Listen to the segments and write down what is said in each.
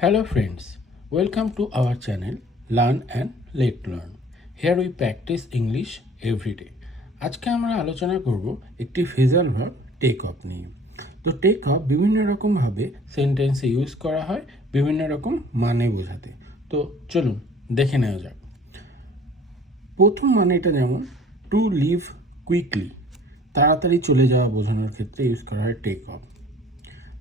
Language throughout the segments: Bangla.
Hello friends, welcome to our channel Learn and Let Learn. Here we practice English every day. আজকে আমরা আলোচনা করব একটি ফ্রেজাল ভার্ব টেক অফ নিয়ে। তো টেক অফ বিভিন্ন রকমভাবে সেন্টেন্সে ইউজ করা হয় বিভিন্ন রকম মানে বোঝাতে। তো চলুন দেখে নেওয়া যাক। প্রথম মানেটা যেমন টু লিভ কুইকলি, তাড়াতাড়ি চলে যাওয়া বোঝানোর ক্ষেত্রে ইউজ করা হয় টেক অফ।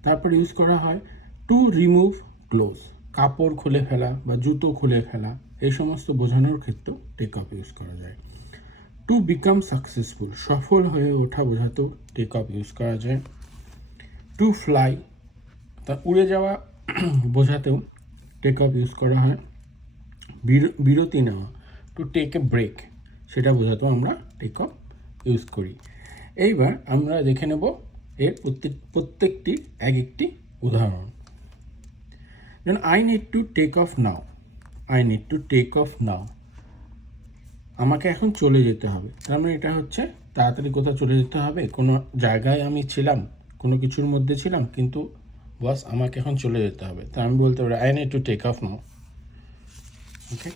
তারপর ইউজ করা হয় টু রিমুভ ক্লোজ, কাপড় খুলে ফেলা বা জুতো খুলে ফেলা, এই সমস্ত বোঝানোর ক্ষেত্রেও টেক অফ ইউজ করা যায়। টু বিকাম সাকসেসফুল, সফল হয়ে ওঠা বোঝাতেও টেক অফ ইউজ করা যায়। টু ফ্লাই, তা উড়ে যাওয়া বোঝাতেও টেক অফ ইউজ করা হয়। বিরতি নেওয়া, টু টেক এ ব্রেক, সেটা বোঝাতেও আমরা টেক অফ ইউজ করি। এইবার আমরা দেখে নেব এর প্রত্যেকটি এক একটি উদাহরণ। যেমন I need to take off now, I need to take off now, আমাকে এখন চলে যেতে হবে। তার মানে এটা হচ্ছে তাড়াতাড়ি কোথাও চলে যেতে হবে, কোনো জায়গায় আমি ছিলাম, কোনো কিছুর মধ্যে ছিলাম, কিন্তু বস আমাকে এখন চলে যেতে হবে, তা আমি বলতে পারি I need to take off now. Okay,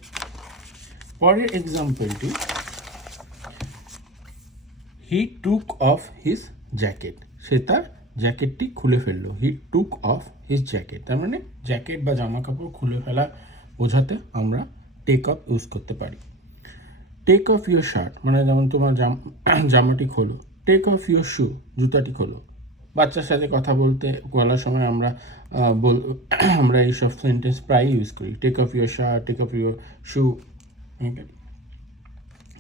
পরের এক্সাম্পলটি, he took off his jacket, সে তার জ্যাকেটটি খুলে ফেললো। He took off his jacket, তার মানে জ্যাকেট বা জামা কাপড় খুলে ফেলা বোঝাতে আমরা টেক অফ ইউজ করতে পারি। টেক অফ ইউর শার্ট, মানে যেমন তোমার জামাটি খোলো। টেক অফ ইউর শু, জুতাটি খোলো। বাচ্চার সাথে কথা বলার সময় আমরা এইসব সেন্টেন্স প্রায় ইউজ করি। Take off your shirt, take off your shoe.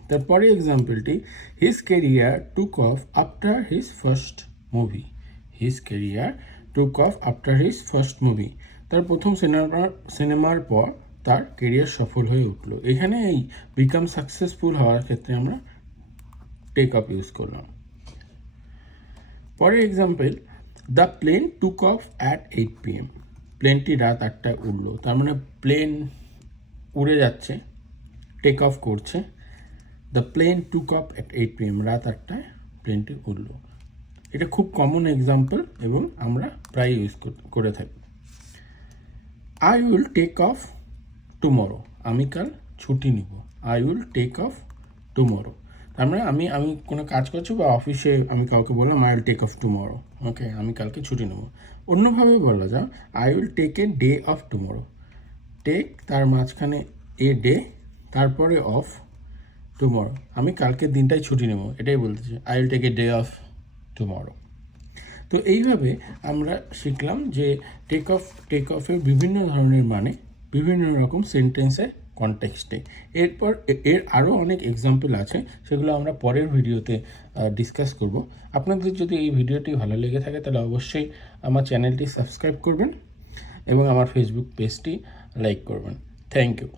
তারপরে এক্সাম্পলটি, his career took off after his first movie. His career took off after his first movie, তার প্রথম সিনেমার পর তার কেরিয়ার সফল হয়ে উঠলো। এখানে এই বিকাম সাকসেসফুল হওয়ার ক্ষেত্রে আমরা টেক অফ ইউজ করলাম। পরের example, the plane took off at 8 PM, প্লেনটি রাত 8টায় উঠলো। তার মানে প্লেন উড়ে যাচ্ছে, টেক অফ করছে। The plane took off at 8 PM, রাত 8টায় প্লেনটি উঠলো। এটা খুব কমন এক্সাম্পল এবং আমরা প্রায় ইউজ করে থাকি। I will take off tomorrow, আমি কাল ছুটি নিব। I will take off tomorrow, তার মানে আমি কোনো কাজ করছি বা অফিসে আমি কাউকে বললাম I will take off tomorrow, okay, আমি কালকে ছুটি নেব। অন্যভাবে বলা যায় I will take a day off tomorrow. Take তার মাঝখানে এ ডে, তারপরে অফ টুমরো, আমি কালকের দিনটাই ছুটি নেব, এটাই বলতে চাই I will take a day off tomorrow. তো এইভাবে আমরা শিখলাম যে টেক অফের বিভিন্ন ধরনের মানে বিভিন্ন রকম সেন্টেন্সের কনটেক্সটে। এরপর এর আরও অনেক এক্সাম্পল আছে, সেগুলো আমরা পরের ভিডিওতে ডিসকাস করব। আপনাদের যদি এই ভিডিওটি ভালো লেগে থাকে তাহলে অবশ্যই আমার চ্যানেলটি সাবস্ক্রাইব করবেন এবং আমার ফেসবুক পেজটি লাইক করবেন। Thank you.